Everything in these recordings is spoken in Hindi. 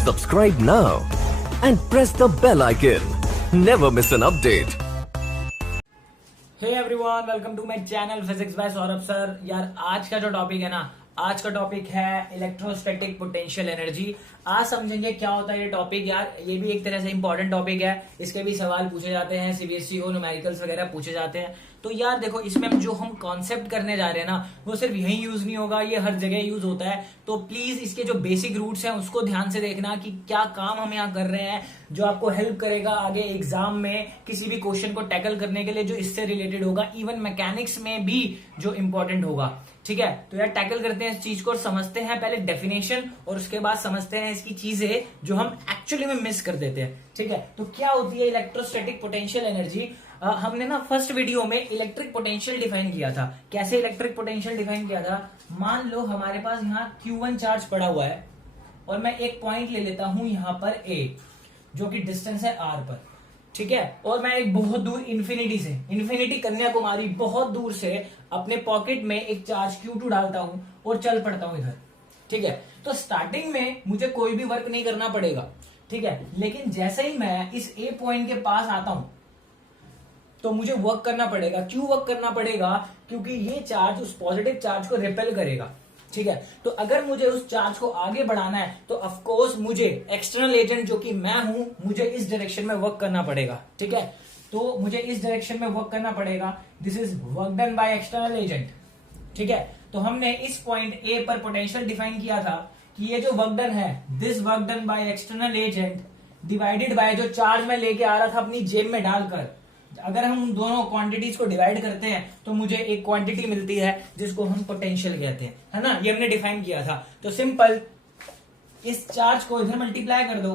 Subscribe now and press the bell icon. Never miss an update. Hey everyone, welcome to my channel physics by Saurabh sir. यार आज का जो टॉपिक है ना, आज का टॉपिक है इलेक्ट्रोस्टैटिक पोटेंशियल एनर्जी। आज समझेंगे क्या होता है ये टॉपिक। यार ये भी एक तरह से इंपॉर्टेंट टॉपिक है, इसके भी सवाल पूछे जाते हैं, सीबीएसई हो न्यूमेरिकल्स वगैरह पूछे जाते हैं। तो यार देखो, इसमें जो हम कॉन्सेप्ट करने जा रहे हैं ना, वो सिर्फ यहीं यूज नहीं होगा, ये हर जगह यूज होता है। तो प्लीज इसके जो बेसिक रूट्स हैं उसको ध्यान से देखना कि क्या काम हम यहाँ कर रहे हैं, जो आपको हेल्प करेगा आगे एग्जाम में किसी भी क्वेश्चन को टैकल करने के लिए, जो इससे रिलेटेड होगा, इवन मैकेनिक्स में भी जो इंपॉर्टेंट होगा। ठीक है, तो यार टैकल करते हैं इस चीज को और समझते हैं पहले डेफिनेशन, और उसके बाद समझते हैं इसकी चीजें जो हम एक्चुअली में मिस कर देते हैं। ठीक है, तो क्या होती है इलेक्ट्रोस्टैटिक पोटेंशियल एनर्जी। हमने ना फर्स्ट वीडियो में इलेक्ट्रिक पोटेंशियल डिफाइन किया था। कैसे इलेक्ट्रिक पोटेंशियल डिफाइन किया था? मान लो हमारे पास यहाँ Q1 चार्ज पड़ा हुआ है और मैं एक पॉइंट ले लेता हूं यहाँ पर A, जो कि डिस्टेंस है R पर। ठीक है, और मैं एक बहुत दूर इन्फिनिटी कन्याकुमारी बहुत दूर से अपने पॉकेट में एक चार्ज Q2 डालता हूं और चल पड़ता हूं इधर। ठीक है, तो स्टार्टिंग में मुझे कोई भी वर्क नहीं करना पड़ेगा। ठीक है, लेकिन जैसे ही मैं इस A पॉइंट के पास आता हूं तो मुझे वर्क करना पड़ेगा। क्यों वर्क करना पड़ेगा? क्योंकि ये चार्ज उस पॉजिटिव चार्ज को रिपेल करेगा। ठीक है, तो अगर मुझे उस चार्ज को आगे बढ़ाना है तो ऑफ कोर्स मुझे एक्सटर्नल एजेंट जो कि मैं हूं, मुझे इस डायरेक्शन में वर्क करना पड़ेगा। ठीक है, तो मुझे इस डायरेक्शन में वर्क करना पड़ेगा। This is work done by external agent. ठीक है, तो हमने इस पॉइंट ए पर पोटेंशियल डिफाइन किया था कि ये जो वर्क डन है, this work done by external agent divided by जो चार्ज मैं लेके आ रहा था अपनी जेब में डालकर। अगर हम उन दोनों क्वांटिटीज को डिवाइड करते हैं तो मुझे एक क्वांटिटी मिलती है जिसको हम पोटेंशियल कहते हैं, है ना। ये हमने डिफाइन किया था। तो सिंपल इस चार्ज को इधर मल्टीप्लाई कर दो।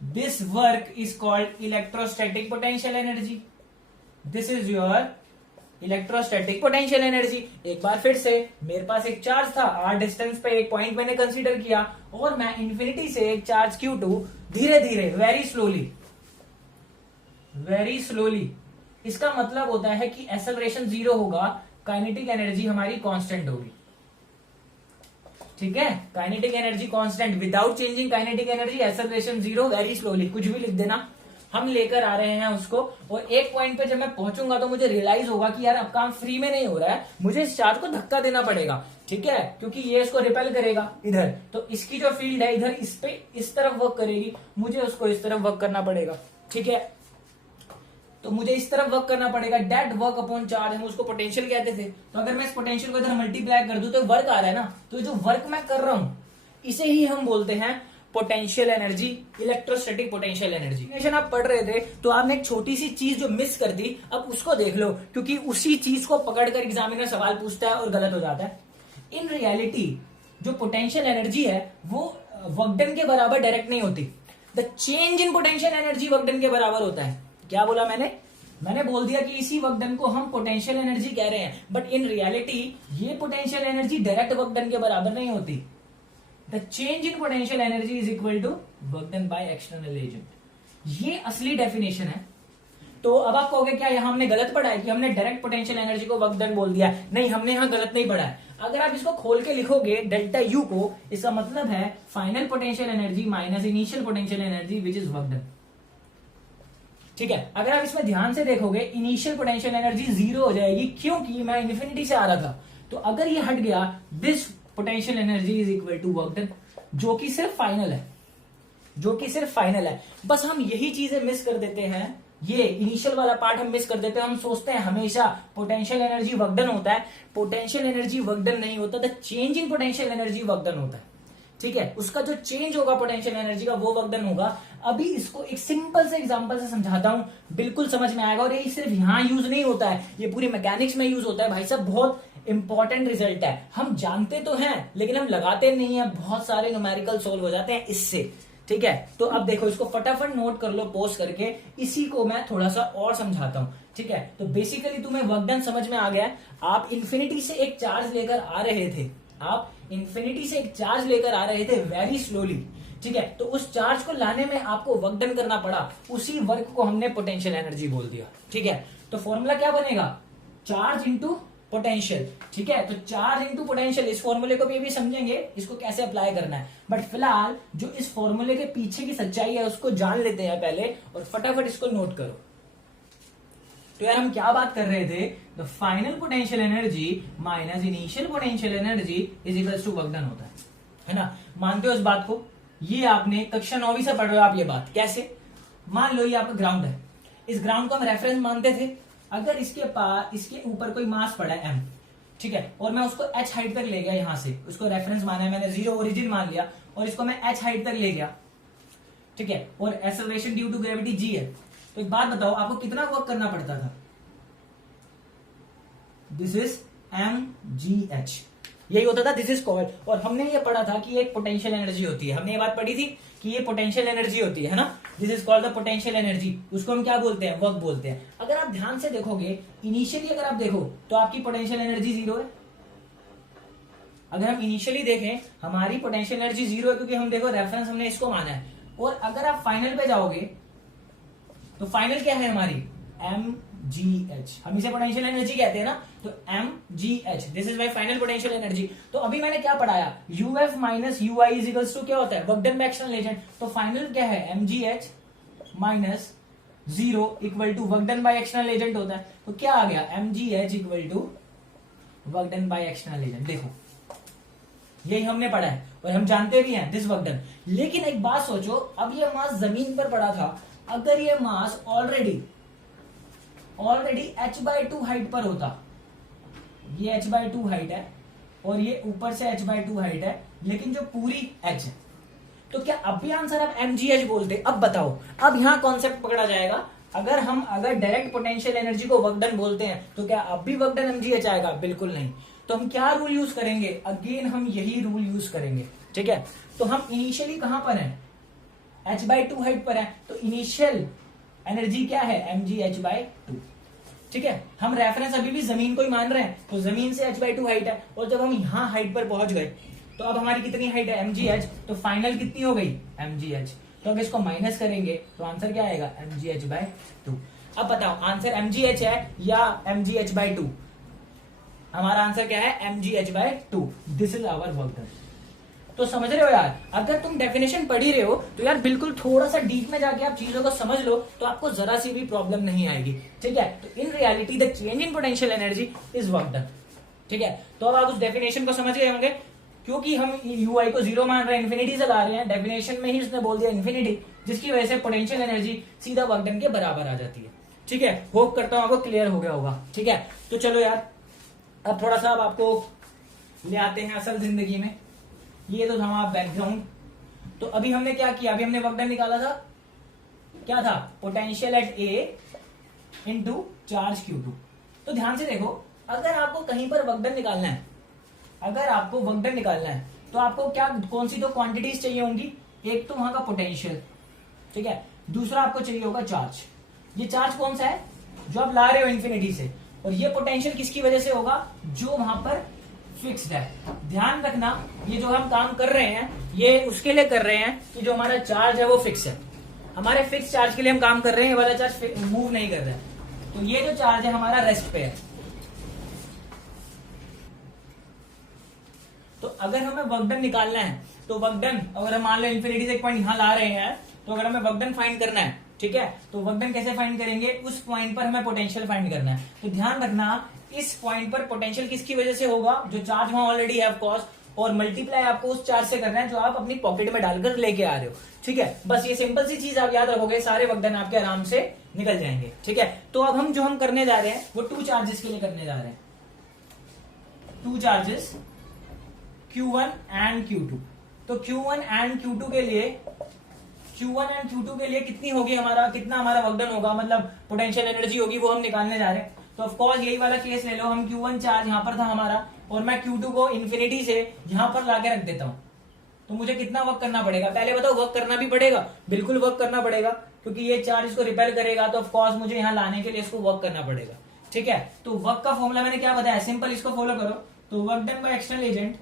This work is called electrostatic potential energy. This is your electrostatic potential energy. एक बार फिर से, मेरे पास एक चार्ज था, r डिस्टेंस पे एक पॉइंट मैंने कंसीडर किया और मैं इन्फिनिटी से एक चार्ज Q2 धीरे धीरे वेरी स्लोली, इसका मतलब होता है कि एक्सेलरेशन 0 होगा, काइनेटिक एनर्जी हमारी कांस्टेंट होगी। ठीक है, kinetic energy constant, without changing kinetic energy, acceleration 0, very slowly, कुछ भी लिख देना। हम लेकर आ रहे हैं उसको, और एक पॉइंट पे जब मैं पहुंचूंगा तो मुझे रियलाइज होगा कि यार अब काम फ्री में नहीं हो रहा है, मुझे इस चार्ज को धक्का देना पड़ेगा। ठीक है, क्योंकि ये इसको रिपेल करेगा इधर, तो इसकी जो फील्ड है इधर इस पे इस तरफ वर्क करेगी, मुझे उसको इस तरफ वर्क करना पड़ेगा। ठीक है, तो मुझे इस तरफ वर्क करना पड़ेगा। डेट वर्क अपॉन चार्ज, हम उसको पोटेंशियल कहते थे। तो अगर मैं इस पोटेंशियल को इधर मल्टीप्लाई कर दूं तो वर्क आ रहा है ना, तो जो वर्क मैं कर रहा हूं इसे ही हम बोलते हैं potential energy, electrostatic potential energy. आप पढ़ रहे थे तो आपने एक छोटी सी चीज जो मिस कर दी, अब उसको देख लो, क्योंकि उसी चीज को पकड़कर एग्जामिनर सवाल पूछता है और गलत हो जाता है। इन रियलिटी जो पोटेंशियल एनर्जी है वो वर्क डन के बराबर डायरेक्ट नहीं होती। The change in potential energy work done के बराबर होता है। क्या बोला मैंने बोल दिया कि इसी वर्क डन को हम पोटेंशियल एनर्जी कह रहे हैं, बट इन रियलिटी ये potential energy direct work done के बराबर नहीं होती। The change in potential energy is equal to work done by external agent. ये असली डेफिनेशन है। तो अब आप कहोगे क्या यहाँ हमने गलत पढ़ा है कि हमने डायरेक्ट पोटेंशियल एनर्जी को वर्क डन बोल दिया? नहीं, हमने यहाँ गलत नहीं पढ़ा है। अगर आप इसको खोल के लिखोगे डेल्टा यू को, इसका मतलब है final potential energy minus initial potential energy which is work done. ठीक है, अगर आप इसमें ध्यान से देखोगे इनिशियल पोटेंशियल एनर्जी 0 हो जाएगी, क्योंकि मैं इन्फिनिटी से आ रहा था। तो अगर ये हट गया, this potential energy is equal to work done, जो कि सिर्फ फाइनल है। बस हम यही चीजें मिस कर देते हैं, ये इनिशियल वाला पार्ट हम मिस कर देते हैं। हम सोचते हैं हमेशा पोटेंशियल एनर्जी वर्क डन होता है। पोटेंशियल एनर्जी वर्क डन नहीं होता, the change in potential energy work done होता है। ठीक है, उसका जो चेंज होगा पोटेंशियल एनर्जी का वो वर्क डन होगा। अभी इसको एक सिंपल से एग्जांपल से समझाता हूं, बिल्कुल समझ में आएगा। और ये सिर्फ यहां यूज नहीं होता है, ये पूरी मैकेनिक्स में यूज होता है। भाई साहब, बहुत इंपॉर्टेंट रिजल्ट है। हम जानते तो हैं लेकिन हम लगाते नहीं है। बहुत सारे न्यूमेरिकल सोल्व हो जाते हैं इससे। ठीक है, तो अब देखो, इसको फटाफट नोट कर लो पोस्ट करके। इसी को मैं थोड़ा सा और समझाता हूं। ठीक है, तो बेसिकली तुम्हें वर्क डन समझ में आ गया है। आप इन्फिनिटी से एक चार्ज लेकर आ रहे थे, वेरी स्लोली। ठीक है, तो उस चार्ज को लाने में आपको वर्क डन करना पड़ा, उसी वर्क को हमने पोटेंशियल एनर्जी बोल दिया। ठीक है, तो फॉर्मूला क्या बनेगा? चार्ज इंटू पोटेंशियल, ठीक है। तो चार्ज इंटू पोटेंशियल, इस फॉर्मूले को भी अभी समझेंगे इसको कैसे अप्लाई करना है, बट फिलहाल जो इस फॉर्मूले के पीछे की सच्चाई है उसको जान लेते हैं पहले, और फटाफट इसको नोट करो। तो यार हम क्या बात कर रहे थे, the final potential energy minus initial potential energy is equals to work done होता है ना। मानते हो इस बात को? ये आपने कक्षा 9वीं से पढ़ रहे हो आप ये बात। कैसे? मान लो ये आपका ग्राउंड है, इस ग्राउंड को हम रेफरेंस मानते थे। अगर इसके ऊपर कोई मास पड़ा है m, ठीक है, और मैं उसको h हाइट तक ले गया, यहां से उसको रेफरेंस माना है मैंने, जीरो ओरिजिन मान लिया, और इसको मैं h हाइट तक ले गया, ठीक है, और acceleration due to gravity g है। तो एक बात बताओ, आपको कितना वर्क करना पड़ता था? दिस इज mgh, यही होता था, दिस इज कॉल्ड। और हमने ये पढ़ा था कि एक पोटेंशियल एनर्जी होती है, हमने ये बात पढ़ी थी कि ये पोटेंशियल एनर्जी होती है ना, this is called the potential energy. उसको हम क्या बोलते हैं? वर्क बोलते हैं। अगर आप ध्यान से देखोगे, इनिशियली अगर आप देखो तो आपकी पोटेंशियल एनर्जी जीरो है। अगर हम इनिशियली देखें, हमारी पोटेंशियल एनर्जी जीरो है, क्योंकि हम देखो रेफरेंस हमने इसको माना है। और अगर आप फाइनल पे जाओगे तो फाइनल क्या है हमारी? mgh, हम इसे पोटेंशियल एनर्जी कहते हैं ना, तो mgh, this is my final potential energy. तो अभी मैंने क्या पढ़ाया? uf minus ui is equals to क्या होता है? Work done by external agent. तो फाइनल क्या है? mgh minus 0 equal to work done by external agent होता है। तो क्या आ गया? mgh equal to work done by external agent. देखो यही हमने पढ़ा है और हम जानते भी हैं दिस वर्क डन। लेकिन एक बात सोचो, अब ये मास जमीन पर पड़ा था, अगर ये मास ऑलरेडी h/2 हाइट पर होता, ये h/2 हाइट है और ये ऊपर से h/2 हाइट है, लेकिन जो पूरी h है, तो क्या अब भी आंसर आप mgh बोलते? अब बताओ, अब यहां कॉन्सेप्ट पकड़ा जाएगा। अगर डायरेक्ट पोटेंशियल एनर्जी को वर्क डन बोलते हैं तो क्या अब भी वर्क डन mgh आएगा? बिल्कुल नहीं। तो हम क्या रूल यूज करेंगे? अगेन हम यही रूल यूज करेंगे, ठीक है। तो हम इनिशियली कहां पर हैं? h/2 हाइट पर है, तो इनिशियल एनर्जी क्या है? mgh/2, ठीक है। हम रेफरेंस अभी भी जमीन को ही मान रहे हैं, तो जमीन से h/2 हाइट है, और जब हम यहां हाइट पर पहुंच गए तो अब हमारी कितनी हाइट है? mgh। तो फाइनल कितनी हो गई? mgh। तो अब इसको माइनस करेंगे तो आंसर क्या आएगा? mgh/2। अब बताओ आंसर mgh है या mgh/2? हमारा आंसर क्या है? mgh/2। This is our work done. तो समझ रहे हो यार, अगर तुम डेफिनेशन पढ़ ही रहे हो तो यार बिल्कुल थोड़ा सा डीप में जाके आप चीजों को समझ लो, तो आपको जरा सी भी प्रॉब्लम नहीं आएगी, ठीक है। तो in reality the change in potential energy is work done, ठीक है। तो अब आप उस डेफिनेशन को समझ गए होंगे, क्योंकि हम यूआई को जीरो मान रहे हैं, इन्फिनिटी से ला रहे हैं, डेफिनेशन में ही उसने बोल दिया इन्फिनिटी, जिसकी वजह से पोटेंशियल एनर्जी सीधा वर्क डन के बराबर आ जाती है, ठीक है। होप करता हूं आपको क्लियर हो गया होगा, ठीक है। तो चलो यार, अब थोड़ा सा अब आपको ले आते हैं असल जिंदगी में। ये तो था हमारा बैकग्राउंड। तो अभी हमने क्या किया? अभी हमने वर्क डन निकाला था, क्या था? Potential at A into charge Q2। तो ध्यान से देखो, अगर आपको कहीं पर वर्क डन निकालना है, तो आपको क्या, कौन सी दो क्वांटिटीज चाहिए होंगी? एक तो वहां का पोटेंशियल, ठीक है, दूसरा आपको चाहिए होगा चार्ज। ये चार्ज कौन सा है? जो आप ला रहे हो इन्फिनिटी से, और ये पोटेंशियल किसकी वजह से होगा? जो वहां पर फिक्स्ड है। ध्यान रखना, ये जो हम काम कर रहे हैं ये उसके लिए कर रहे हैं कि जो हमारा चार्ज है वो फिक्स है। हमारे फिक्स चार्ज के लिए हम काम कर रहे हैं, ये वाला चार्ज मूव नहीं कर रहा है। तो ये जो चार्ज है हमारा रेस्ट पे है। तो अगर हमें वर्क डन निकालना है, तो वर्क डन, अगर हम मान लो इन्फिनिटी से एक पॉइंट यहां ला रहे हैं, तो अगर हमें वर्क डन फाइंड करना है, ठीक है, तो वर्क डन कैसे फाइंड करेंगे? उस पॉइंट पर हमें पोटेंशियल फाइंड करना है। तो ध्यान रखना, इस पॉइंट पर पोटेंशियल किसकी वजह से होगा? जो चार्ज वहां ऑलरेडी है ऑफ कोर्स, और मल्टीप्लाई आपको उस चार्ज से करना है जो आप अपनी पॉकेट में डालकर लेके आ रहे हो, ठीक है। बस ये सिंपल सी चीज आप याद रखोगे, सारे वर्क डन आपके आराम से निकल जाएंगे, ठीक है। तो अब हम जो हम करने जा रहे हैं वो टू चार्जेस के लिए करने जा रहे हैं, two charges Q1 and Q2। तो Q1 एंड Q2 के लिए कितनी होगी कितना हमारा वर्क डन होगा, मतलब पोटेंशियल एनर्जी होगी, वो हम निकालने जा रहे हैं। तो ऑफ कोर्स यही वाला केस ले लो, हम Q1 चार्ज यहां पर था हमारा, और मैं Q2 को इन्फिनिटी से यहां पर लाके रख देता हूं। तो मुझे कितना वर्क करना पड़ेगा? पहले बताओ, वर्क करना भी पड़ेगा, बिल्कुल वर्क करना पड़ेगा, क्योंकि ये चार्ज इसको रिपेल करेगा, तो ऑफ कोर्स मुझे यहां लाने के लिए इसको वर्क करना पड़ेगा, ठीक है। तो वर्क का फॉर्मूला मैंने क्या बताया? सिंपल, इसको फॉलो करो। तो work done by external agent,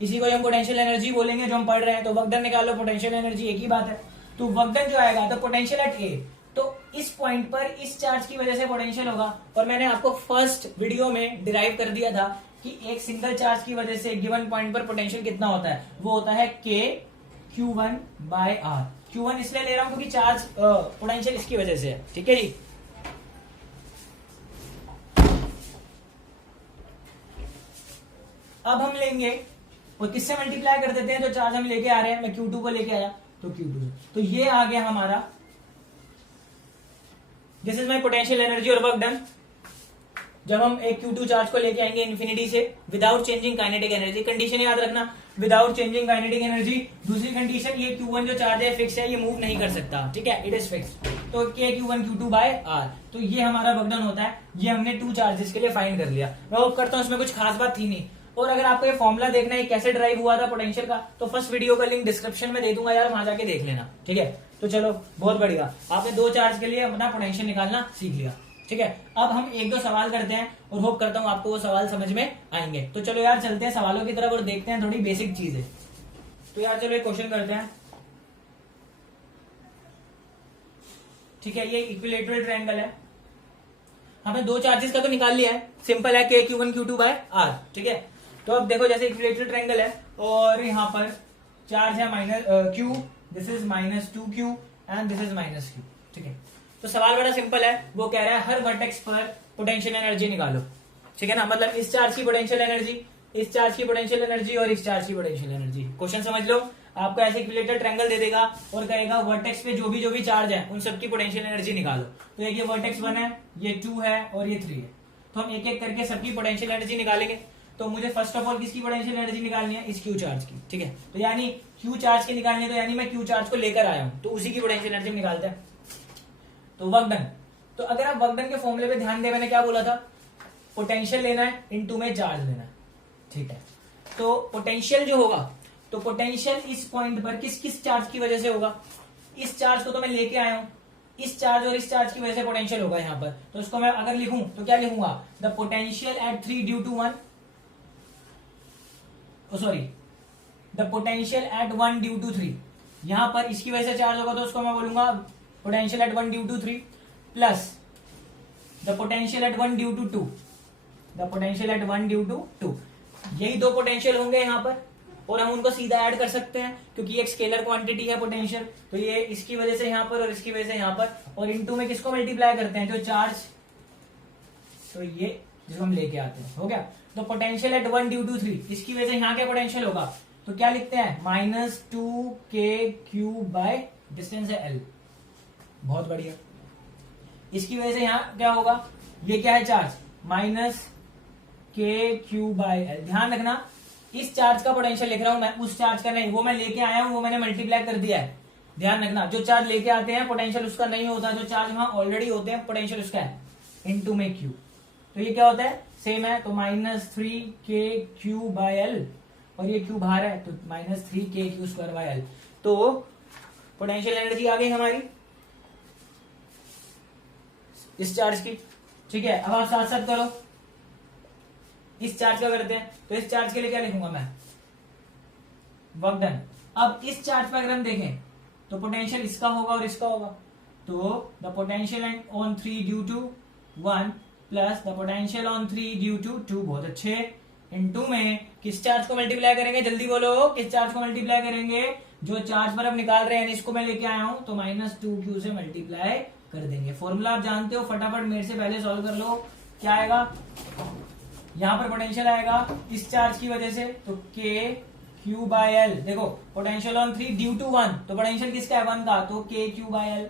इसी को हम पोटेंशियल एनर्जी बोलेंगे जो हम पढ़ रहे हैं। तो वर्क डन निकालो, पोटेंशियल एनर्जी, एक ही बात है। तो वर्क डन जो आएगा, तो पोटेंशियल एट ए, तो तो इस पॉइंट पर इस चार्ज की वजह से पोटेंशियल होगा। और मैंने आपको फर्स्ट वीडियो में डिराइव कर दिया था कि एक सिंगल चार्ज की वजह से गिवन पॉइंट पर पोटेंशियल कितना होता है, वो होता है K Q1 bye R। Q1 इसलिए ले रहा हूं क्योंकि चार्ज पोटेंशियल इसकी वजह से है, ठीक है जी। अब हम लेंगे और किससे मल्टीप्लाई कर देते हैं, जो चार्ज हम लेके आ रहे हैं, मैं Q2 को लेके आया तो Q2 से, तो ये आ गया हमारा, this is my potential energy और वर्क डन। जब हम एक Q2 चार्ज को लेके आएंगे इन्फिनिटी से without changing kinetic energy, condition याद रखना विदाउट चेंजिंग काइनेटिक एनर्जी। दूसरी कंडीशन, ये Q1 जो चार्ज है फिक्स है, ये मूव नहीं कर सकता, ठीक है, इट इज फिक्स्ड। तो K Q1 Q2 by R, तो ये हमारा वर्क डन होता है। ये हमने 2 चार्जेस के लिए फाइंड कर लिया। मैं होप करता हूं इसमें कुछ खास बात थी नहीं। और अगर आपको ये फॉर्मूला देखना है कैसे ड्राइव हुआ था पोटेंशियल का, तो फर्स्ट वीडियो का लिंक डिस्क्रिप्शन में दे दूंगा यार, वहां जाके देख लेना, ठीक है। तो चलो बहुत बढ़िया, आपने 2 चार्ज के लिए अपना पोटेंशियल निकालना सीख लिया, ठीक है। अब हम 1-2 सवाल करते हैं और होप करता हूं आपको वो सवाल समझ में आएंगे। तो चलो यार चलते हैं सवालों की तरफ और देखते हैं थोड़ी बेसिक चीजें। तो यार चलो एक क्वेश्चन करते हैं, ठीक है। ये इक्विलेटरल ट्रायंगल है, हमने 2 चार्जेस का तो निकाल लिया है, सिंपल है K Q1 Q2 by R, ठीक है। तो अब देखो जैसे इक्विलेटरल ट्रायंगल है और यहाँ पर चार्ज है Q, this is -2Q and this is -Q, ठीक है। तो सवाल बड़ा सिंपल है, वो कह रहा है हर वर्टेक्स पर पोटेंशियल एनर्जी निकालो, ठीक है ना। मतलब इस चार्ज की पोटेंशियल एनर्जी, इस चार्ज की पोटेंशियल एनर्जी और इस चार्ज की पोटेंशियल एनर्जी। क्वेश्चन समझ लो, आपको ऐसे इक्विलेटरल ट्रायंगल दे देगा और कहेगा वर्टेक्स पे जो भी चार्ज है उन सबकी पोटेंशियल एनर्जी निकालो। तो एक ये वर्टेक्स 1 है, ये 2 है और ये 3 है। तो हम एक एक करके सबकी पोटेंशियल एनर्जी निकालेंगे। तो मुझे फर्स्ट ऑफ ऑल किसकी पोटेंशियल एनर्जी निकालनी है, इस Q चार्ज की, ठीक है। तो यानी Q चार्ज की निकालनी है, तो यानी मैं Q चार्ज को लेकर आया हूं, तो उसी की पोटेंशियल एनर्जी निकालते हैं। तो वर्क डन। तो अगर आप वर्क डन के फॉर्मूले पे ध्यान दे, मैंने क्या बोला था, पोटेंशियल लेना है इनटू में चार्ज लेना है, ठीक है। तो पोटेंशियल जो होगा, तो पोटेंशियल इस पॉइंट पर किस किस चार्ज की वजह से होगा, इस चार्ज को तो मैं लेके आया हूं, इस चार्ज और इस चार्ज की वजह से पोटेंशियल होगा यहाँ पर। तो इसको मैं अगर लिखूं तो क्या लिखूंगा, the potential at 3 due to 1, the potential at 1 due to 3। यहां पर इसकी वजह से चार्ज होगा तो उसको मैं बोलूंगा potential at 1 due to 3 plus the potential at 1 due to 2, the potential at 1 due to 2। यही 2 पोटेंशियल होंगे यहाँ पर और हम उनको सीधा ऐड कर सकते हैं क्योंकि एक स्केलर क्वांटिटी है पोटेंशियल। तो ये इसकी वजह से यहाँ पर और इसकी वजह से यहाँ पर, और इनटू में किसको मल्टीप्लाई करते हैं, जो चार्ज, तो ये जिसको हम लेके आते हैं, हो गया। तो पोटेंशियल एट 1 ड्यू टू 3, इसकी वजह से यहाँ क्या पोटेंशियल होगा, तो क्या लिखते हैं -2KQ बाय डिस्टेंस है L, बहुत बढ़िया। इसकी वजह से यहाँ क्या होगा, ये क्या है चार्ज, -KQ बाय L। ध्यान रखना इस चार्ज का पोटेंशियल लिख रहा हूं मैं, उस चार्ज का नहीं, वो मैं लेके आया हूं, वो मैंने मल्टीप्लाई कर दिया है। ध्यान रखना जो चार्ज लेके आते हैं पोटेंशियल उसका नहीं होता, जो चार्ज वहां ऑलरेडी होते हैं पोटेंशियल उसका है, इनटू में Q। तो ये क्या होता है, सेम है, तो -3KQ बाय L, और ये Q बाहर है तो -3KQ स्क्वायर बाय L। तो पोटेंशियल एनर्जी आ गई हमारी इस चार्ज की, ठीक है। अब आप साथ साथ करो, इस चार्ज का करते हैं। तो इस चार्ज के लिए क्या लिखूंगा मैं, वर्क डन। अब इस चार्ज पर अगर हम देखें तो पोटेंशियल इसका होगा और इसका होगा, तो the potential on 3 due to 1 plus the potential on 3 due to 2, बहुत अच्छे, इनटू में किस चार्ज को मल्टीप्लाई करेंगे, जल्दी बोलो, किस चार्ज को मल्टीप्लाई करेंगे, जो चार्ज पर अब निकाल रहे हैं इसको मैं लेके आया हूं, तो -2Q से मल्टीप्लाई कर देंगे। फॉर्मूला आप जानते हो, फटाफट मेरे से पहले सॉल्व कर लो। क्या आएगा, यहां पर पोटेंशियल आएगा इस चार्ज की वजह से, तो KQ बाय L। देखो पोटेंशियल ऑन 3 ड्यू टू 1, तो पोटेंशियल किसका है 1 का, तो KQ by L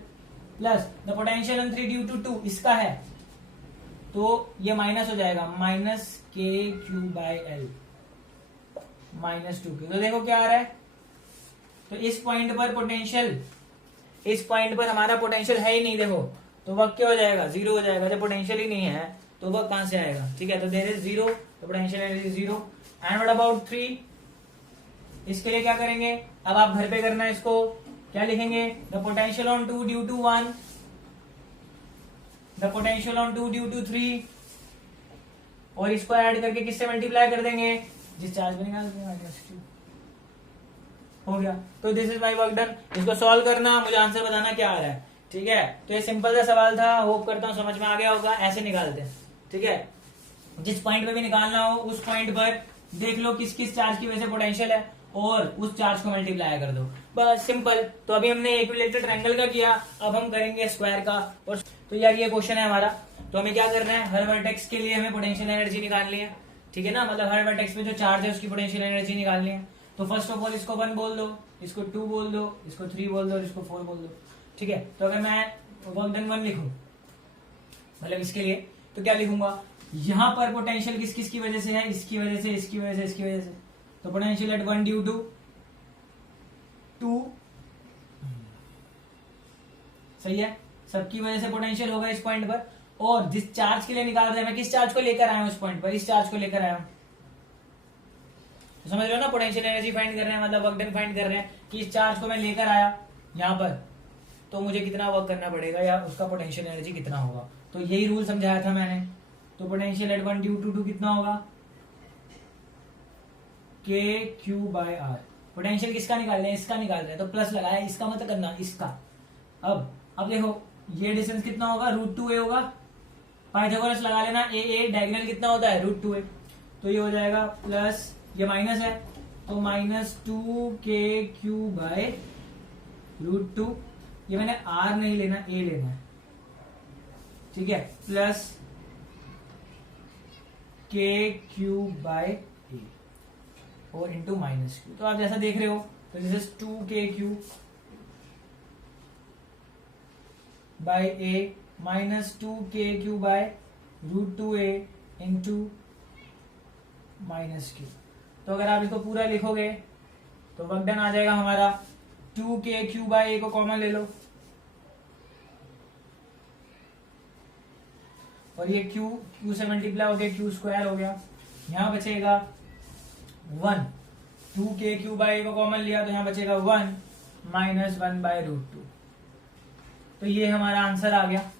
plus the potential on 3 due to 2 इसका है, तो ये माइनस हो जाएगा, -KQ बाय L -2Q। तो देखो क्या आ रहा है, तो इस पॉइंट पर पोटेंशियल, इस पॉइंट पर हमारा पोटेंशियल है ही नहीं, देखो, तो वह क्या हो जाएगा, 0 हो जाएगा। जब पोटेंशियल ही नहीं है तो वह कहां से आएगा, ठीक है। तो देयर इज 0, तो potential energy 0। And what about 3, इसके लिए क्या करेंगे, अब आप घर पे करना है इसको, क्या लिखेंगे, the potential on 2 due to 1, the potential on 2 due to 3, और इसको ऐड करके किससे मल्टीप्लाई कर देंगे, जिस चार्ज में निकाल देंगे, हो गया। तो this is my work done. इसको सॉल्व करना, मुझे आंसर बताना क्या आ रहा है। ठीक है, तो ये सिंपल सा सवाल था, होप करता हूँ समझ में आ गया होगा। ऐसे निकालते हैं, ठीक है। जिस पॉइंट पे भी निकालना हो उस पॉइंट पर देख लो किस किस चार्ज की वजह से पोटेंशियल है और उस चार्ज को मल्टीप्लाई कर दो, बस सिंपल। तो अभी हमने इक्विलेटरल ट्रायंगल का किया, अब हम करेंगे स्क्वायर का। और तो यार ये क्वेश्चन है हमारा, तो हमें क्या करना है, हर वर्टेक्स के लिए हमें पोटेंशियल एनर्जी निकालनी है, ठीक है ना। मतलब हर वर्टेक्स पे जो चार्ज है उसकी पोटेंशियल एनर्जी निकालनी है। तो फर्स्ट ऑफ ऑल इसको 1 बोल दो, इसको 2 बोल दो, इसको 3 बोल दो और इसको 4 बोल दो, ठीक है। तो अगर मैं वर्क डन 1 लिखूं, मतलब इसके लिए, तो क्या लिखूंगा, यहां पर पोटेंशियल किस किस की वजह से है, इसकी वजह से, इसकी वजह से, इसकी वजह से। तो पोटेंशियल एट 1 ड्यू टू 2, सही है, सबकी वजह से पोटेंशियल होगा इस पॉइंट पर। और जिस चार्ज के लिए निकाल रहे हैं, मैं किस चार्ज को लेकर आया हूं इस पॉइंट पर, इस चार्ज को लेकर आया हूं। तो समझ रहे हो ना, पोटेंशियल एनर्जी फाइंड कर रहे हैं, मतलब वर्क डन फाइंड कर रहे हैं कि इस चार्ज को मैं लेकर आया यहां पर, तो मुझे कितना वर्क करना पड़ेगा या उसका पोटेंशियल एनर्जी कितना होगा। तो यही रूल समझाया था मैंने। तो पोटेंशियल एट 1 ड्यू टू 2 कितना होगा, KQ/R। पोटेंशियल किसका निकाल रहे हैं, इसका निकाल रहे हैं, तो प्लस लगाया, इसका मतलब करना इसका। अब देखो ये डिस्टेंस कितना होगा, √2a होगा, पाइथागोरस लगा लेना, ए डायगोनल कितना होता है, √2a। तो ये हो जाएगा प्लस, ये माइनस है तो -2KQ/√2। ये मैंने R नहीं लेना, A लेना है, ठीक है, प्लस KQ/A और इंटू -Q। तो आप जैसा देख रहे हो, तो this is 2KQ/A -2KQ/√2a into -Q। तो अगर आप इसको पूरा लिखोगे तो वर्क डन आ जाएगा हमारा, 2KQ/A को कॉमन ले लो और ये Q से मल्टीप्लाई हो गया, Q² हो गया, यहां बचेगा 1, 2KQ/A को कॉमन लिया तो यहां बचेगा 1 -1/√2। तो ये हमारा आंसर आ गया,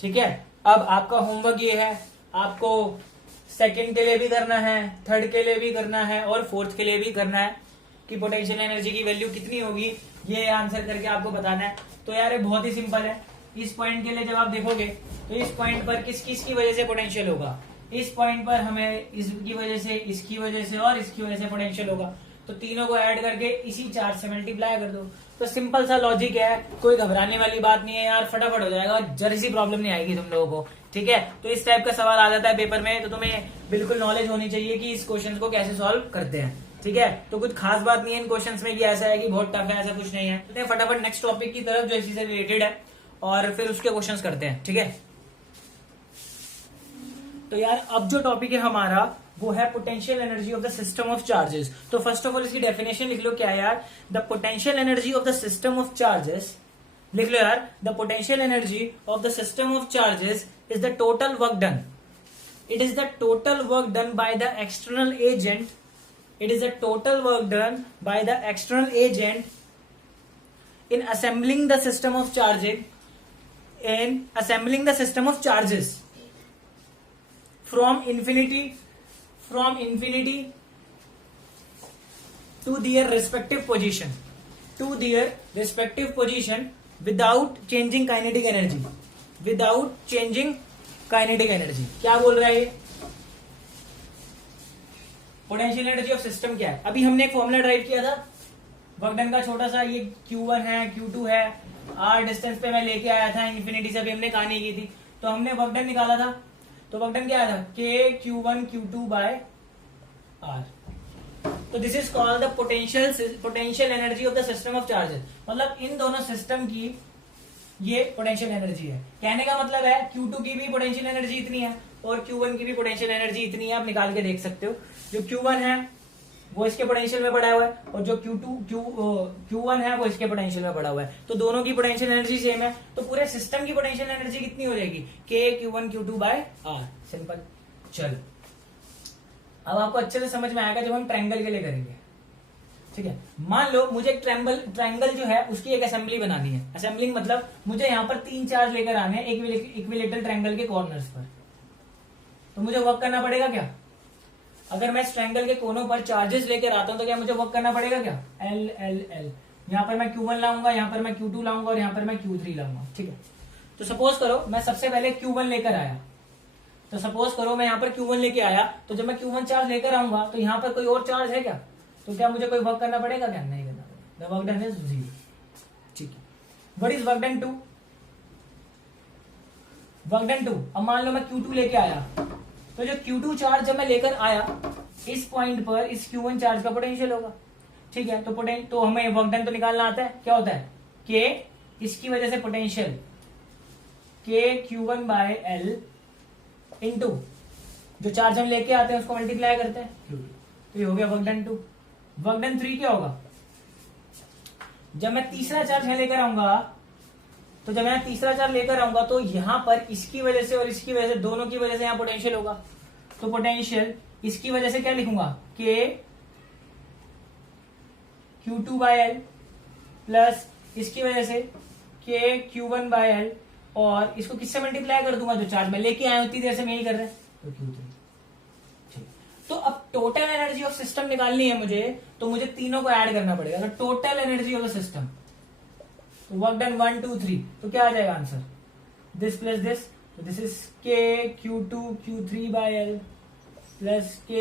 ठीक है। अब आपका होमवर्क ये है, आपको सेकंड के लिए भी करना है, थर्ड के लिए भी करना है और फोर्थ के लिए भी करना है कि पोटेंशियल एनर्जी की वैल्यू कितनी होगी, ये आंसर करके आपको बताना है। तो यार ये बहुत ही सिंपल है। इस पॉइंट के लिए जब आप देखोगे तो इस पॉइंट पर किस किस की वजह से पोटेंशियल होगा, इस पॉइंट पर हमें इसकी वजह से, इसकी वजह से और इसकी वजह से पोटेंशियल होगा। तो तीनों को ऐड करके इसी चार्ज से मल्टीप्लाई कर दो। तो सिंपल सा लॉजिक है, कोई घबराने वाली बात नहीं है यार, फटाफट हो जाएगा, जरा सी प्रॉब्लम नहीं आएगी तुम लोगों को, ठीक है। तो इस टाइप का सवाल आ जाता है पेपर में, तो तुम्हें बिल्कुल नॉलेज होनी चाहिए कि इस क्वेश्चन को कैसे सॉल्व करते हैं, ठीक है। तो कुछ खास बात नहीं है इन क्वेश्चंस में कि ऐसा है कि बहुत टफ है, ऐसा कुछ नहीं है। तो फटाफट नेक्स्ट टॉपिक की तरफ जो इसी से रिलेटेड है और फिर उसके क्वेश्चंस करते हैं, ठीक है। तो यार अब जो टॉपिक है हमारा वो है potential energy of the system of charges. तो फर्स्ट ऑफ ऑल इसकी डेफिनेशन लिख लो, क्या है यार, the potential energy of the system of charges, लिख लो यार, the potential energy of the system of charges is the total work done, it is the total work done by the external agent, it is the total work done by the external agent in assembling the system of charges from infinity to their respective position without changing kinetic energy। क्या बोल रहा है ये, पोटेंशियल एनर्जी ऑफ सिस्टम क्या है। अभी हमने एक फॉर्मूला ड्राइव किया था वर्क डन का, छोटा सा, ये Q1 है, Q2 है, R डिस्टेंस पे मैं लेके आया था इन्फिनिटी से, अभी हमने कहानी की थी, तो हमने वर्क डन निकाला था। तो वर्क डन क्या आया था, KQ1Q2/R। तो this is called the potential energy of the system of charges. मतलब इन दोनों सिस्टम की ये पोटेंशियल एनर्जी है। कहने का मतलब है Q2 की भी पोटेंशियल एनर्जी इतनी है और Q1 की भी पोटेंशियल एनर्जी इतनी है, आप निकाल के देख सकते हो। जो Q1 है वो इसके पोटेंशियल में पड़ा हुआ है और जो Q1 है वो इसके पोटेंशियल में पड़ा हुआ है, तो दोनों की पोटेंशियल एनर्जी सेम है। तो पूरे सिस्टम की पोटेंशियल एनर्जी कितनी हो जाएगी, KQ1Q2/R। सिंपल। चलो अब आपको अच्छे से समझ में आएगा जब हम ट्रायंगल के लिए करेंगे, ठीक है। मान लो मुझे एक ट्रायंगल जो है उसकी एक असेंबली बनानी है। असेंबलिंग मतलब मुझे यहाँ पर 3 चार्ज लेकर आने हैं इक्विलेटरल ट्रायंगल के कॉर्नर्स पर। तो मुझे वर्क करना पड़ेगा क्या, अगर मैं इस ट्रायंगल के कोनों पर चार्जेस लेकर आता हूं तो क्या मुझे वर्क करना पड़ेगा क्या, L L L। यहाँ पर मैं Q1 लाऊंगा, यहाँ पर मैं Q2 लाऊंगा और यहाँ पर मैं Q3 लाऊंगा। ठीक है, तो सपोज करो मैं सबसे पहले Q1 लेकर आया, तो सपोज करो मैं यहाँ पर Q1 लेके आया, तो जब मैं Q1 चार्ज लेकर आऊंगा तो यहाँ पर कोई और चार्ज है क्या? तो क्या मुझे कोई वर्क करना पड़ेगा क्या? नहीं करना पड़ेगा। The work done is 0। ठीक है, what is work done 2? Work done 2, अब मान लो मैं Q2 लेके आया, तो जो Q2 चार्ज जब मैं लेकर आया, इस पॉइंट पर इस Q1 चार्ज का पोटेंशियल होगा। ठीक है, तो हमें वर्क डन तो निकालना आता है। क्या होता है? K इसकी वजह से potential K Q1 by L into जो चार्ज हम लेके आते हैं उसको मल्टीप्लाई करते हैं Q2। तो ये हो गया वर्क डन 2। वर्क डन 3 क्या होगा? जब मैं तीसरा चार्ज लेकर आऊंगा, तो जब मैं तीसरा चार्ज लेकर आऊंगा तो यहां पर इसकी वजह से और इसकी वजह से, दोनों की वजह से यहां पोटेंशियल होगा। तो पोटेंशियल इसकी वजह से क्या लिखूंगा? K Q2 by L plus इसकी वजह से K Q1 बाय L, और इसको किससे मल्टीप्लाई कर दूंगा? जो चार्ज मैं लेके आया उतनी देर से मैं यही कर रहे हैं, तो Q3। ठीक, तो अब टोटल एनर्जी ऑफ सिस्टम निकालनी है मुझे, तो मुझे तीनों को ऐड करना पड़ेगा। तो total energy of the system, तो वर्क डन 1 2 3, तो क्या आ जाएगा आंसर? दिस प्लस दिस, तो this is K Q2 Q3 by L plus K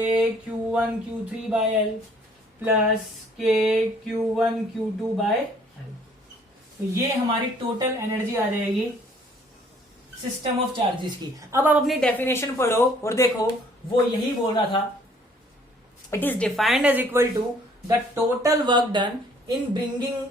Q1 Q3 by L plus K Q1 Q2 by L। तो ये हमारी टोटल एनर्जी आ जाएगी सिस्टम ऑफ चार्जेस की। अब आप अपनी डेफिनेशन पढ़ो और देखो, वो यही बोल रहा था, it is defined as equal to the total work done in bringing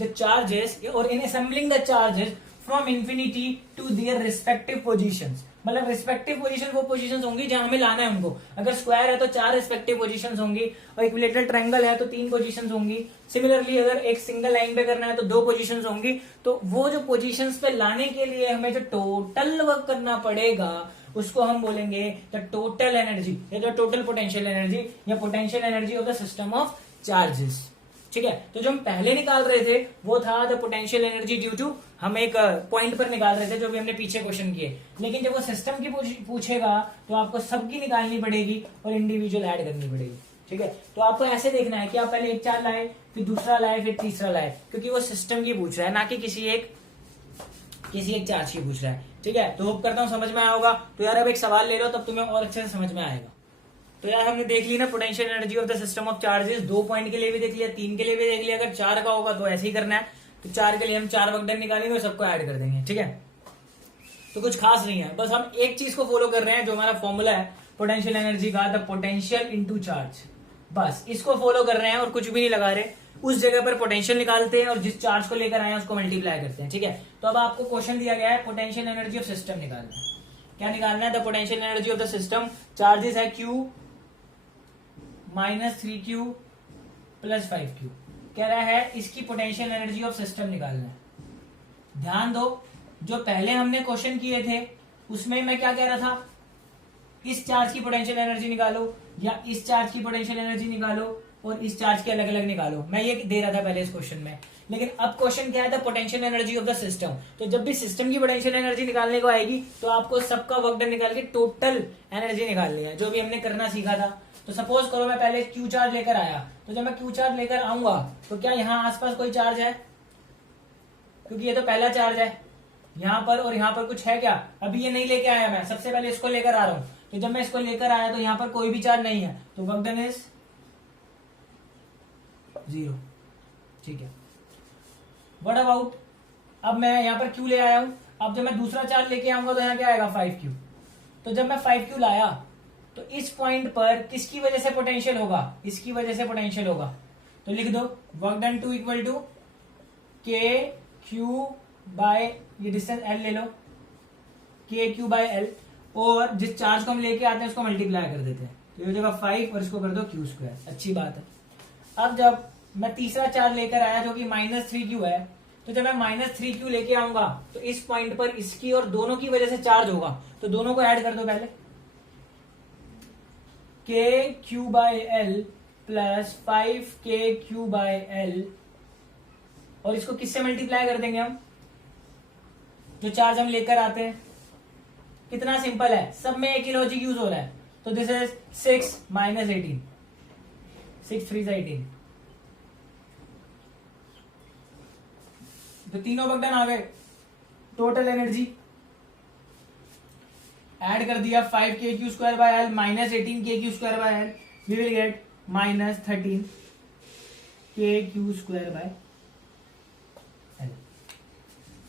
the charges और in assembling the charges from infinity to their respective positions. मतलब रिस्पेक्टिव पोजीशन वो पोजीशंस होंगी जहां हमें लाना है उनको। अगर स्क्वायर है तो 4 रिस्पेक्टिव पोजीशंस होंगी, और इक्विलेटरल ट्रायंगल है तो 3 पोजीशंस होंगी। सिमिलरली अगर एक सिंगल लाइन पे करना है तो 2 पोजीशंस होंगी। तो वो जो पोजीशंस पे लाने के लिए हमें जो टोटल वर्क करना पड़ेगा उसको हम बोलेंगे द टोटल एनर्जी, या जो टोटल पोटेंशियल एनर्जी, या potential energy of the system of charges. ठीक है, तो जो हम पहले निकाल रहे थे वो था the potential energy due to, हम एक पॉइंट पर निकाल रहे थे जो भी हमने पीछे क्वेश्चन किए। लेकिन जब वो सिस्टम की पूछेगा तो आपको सबकी निकालनी पड़ेगी और इंडिविजुअल ऐड करनी पड़ेगी। ठीक है, तो आपको ऐसे देखना है कि आप पहले एक चार्ज लाए, फिर दूसरा लाए, फिर तीसरा लाए, क्योंकि वो सिस्टम की पूछ रहा है, ना कि किसी एक चार्ज की पूछ रहा है। ठीक है, तो होप करता हूं समझ में आया होगा। तो यार अब एक सवाल ले लो, तब तुम्हें और अच्छे से समझ में आएगा। तो यार हमने देख ली ना potential energy of the system of charges, 2 point के लिए भी देख लिया, 3 के लिए भी देख लिया। अगर 4 का होगा तो ऐसे ही करना है। तो 4 के लिए हम 4 वर्क डन निकालेंगे और सबको ऐड कर देंगे। ठीक है, तो कुछ खास नहीं है, बस हम एक चीज को फॉलो कर रहे हैं जो हमारा फॉर्मूला है पोटेंशियल एनर्जी का, द पोटेंशियल इनटू चार्ज। बस इसको फॉलो कर रहे हैं और कुछ भी नहीं लगा रहे। उस जगह पर पोटेंशियल निकालते हैं और जिस चार्ज को लेकर आए हैं उसको मल्टीप्लाई करते हैं। ठीक है, तो अब आपको क्वेश्चन दिया गया है पोटेंशियल एनर्जी ऑफ सिस्टम निकालना है। क्या निकालना है? The potential energy of the system, charges है Q minus 3Q plus 5Q। कह रहा है इसकी पोटेंशियल एनर्जी ऑफ सिस्टम निकालना है। ध्यान दो, जो पहले हमने क्वेश्चन किए थे उसमें मैं क्या कह रहा था, इस चार्ज की पोटेंशियल एनर्जी निकालो, या इस चार्ज की पोटेंशियल एनर्जी निकालो, और इस चार्ज की अलग अलग निकालो। मैं ये दे रहा था पहले इस क्वेश्चन में। लेकिन अब क्वेश्चन क्या है? The potential energy of the system. तो जब भी सिस्टम की पोटेंशियल एनर्जी निकालने को आएगी तो आपको सबका वर्क डन निकाल के टोटल एनर्जी निकालनी है, जो भी हमने करना सीखा था। तो सपोज करो मैं पहले Q चार्ज लेकर आया, तो जब मैं Q चार्ज लेकर आऊंगा तो क्या यहाँ आसपास कोई चार्ज है? क्योंकि ये तो पहला चार्ज है, यहाँ पर और यहाँ पर कुछ है क्या? अभी ये नहीं लेके आया, मैं सबसे पहले इसको लेकर आ रहा हूं। तो जब मैं इसको लेकर आया तो यहाँ पर कोई भी चार्ज नहीं है, तो वर्क डन इज 0। ठीक है, व्हाट अबाउट, अब मैं यहाँ पर Q ले आया हूं, अब जब मैं दूसरा चार्ज लेके आऊंगा तो यहाँ क्या आएगा? 5Q। तो जब मैं 5Q लाया तो इस पॉइंट पर किसकी वजह से पोटेंशियल होगा? इसकी वजह से पोटेंशियल होगा। तो लिख दो work done 2 equal to K Q by, ये डिस्टेंस L ले लो, K Q बाय L, और जिस चार्ज को हम लेके आते हैं उसको मल्टीप्लाई कर देते हैं। तो ये हो जाएगा 5 और इसको कर दो Q²। अच्छी बात है। अब जब मैं तीसरा चार्ज लेकर आया जो कि माइनस 3Q है, तो जब मैं माइनस 3Q लेके आऊंगा तो इस पॉइंट पर इसकी और दोनों की वजह से चार्ज होगा, तो दोनों को ऐड कर दो पहले, K Q by L plus 5K Q by L, और इसको किससे मल्टीप्लाई कर देंगे हम? जो चार्ज हम लेकर आते हैं। कितना सिंपल है, सब में एक ही लॉजिक यूज हो रहा है। तो दिस इज 6 माइनस 18, 6 3 18, तो तीनों वर्क डन आ गए। टोटल एनर्जी ऐड कर दिया 5kq square by L minus 18kq square by L, we will get minus 13kq square by L.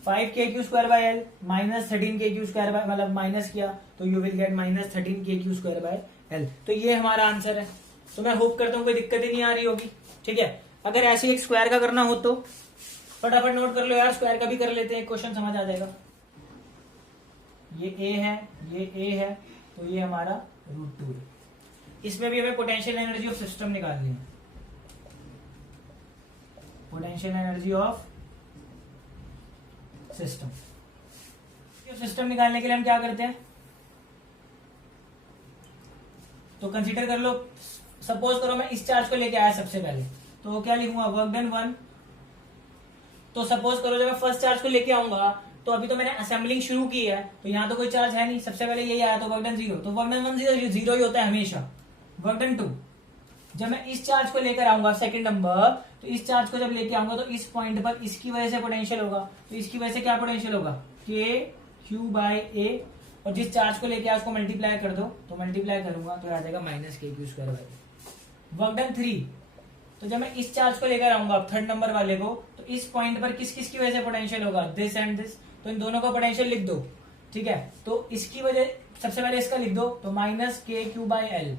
5kq square by L minus 13kq square by, मतलब माइनस किया तो you will get minus 13kq square by L. तो ये हमारा आंसर है। तो मैं होप करता हूं कोई दिक्कत ही नहीं आ रही होगी। ठीक है, अगर ऐसे एक स्क्वायर का करना हो तो फटाफट नोट कर लो यार, स्क्वायर का भी कर लेते हैं, क्वेश्चन समझ आ जाएगा। ये ए है, ये ए है, तो ये हमारा √2 है। इसमें भी हमें पोटेंशियल एनर्जी ऑफ सिस्टम निकालनी है। Potential energy of system, system निकालने के लिए हम क्या करते हैं, तो कंसीडर कर लो, सपोज करो मैं इस चार्ज को लेके आया सबसे पहले, तो क्या लिखूंगा, वर्क डन 1। तो सपोज करो जब मैं फर्स्ट चार्ज को लेके आऊंगा, तो अभी तो मैंने असेंबलिंग शुरू की है, तो यहां तो कोई चार्ज है नहीं, सबसे पहले यही आया, तो वर्क डन 0। तो वर्क डन 1 जीरो ही होता है हमेशा। वर्क डन 2, जब मैं इस चार्ज को लेकर आऊंगा सेकंड नंबर, तो इस चार्ज को जब लेके आऊंगा तो इस पॉइंट पर इसकी वजह से पोटेंशियल होगा, तो इसकी वजह से क्या पोटेंशियल होगा, KQ/A, और जिस चार्ज को लेके आया उसको मल्टीप्लाई कर दो, तो मल्टीप्लाई करूंगा तो आ जाएगा minus KQ square by. Work done 3, तो जब मैं इस चार्ज को लेकर आऊंगा थर्ड नंबर वाले को, तो इस पॉइंट पर किस किस की वजह से पोटेंशियल होगा, दिस एंड दिस, तो इन दोनों का पोटेंशियल लिख दो। ठीक है, तो इसकी वजह सबसे पहले इसका लिख दो, तो माइनस KQ/L,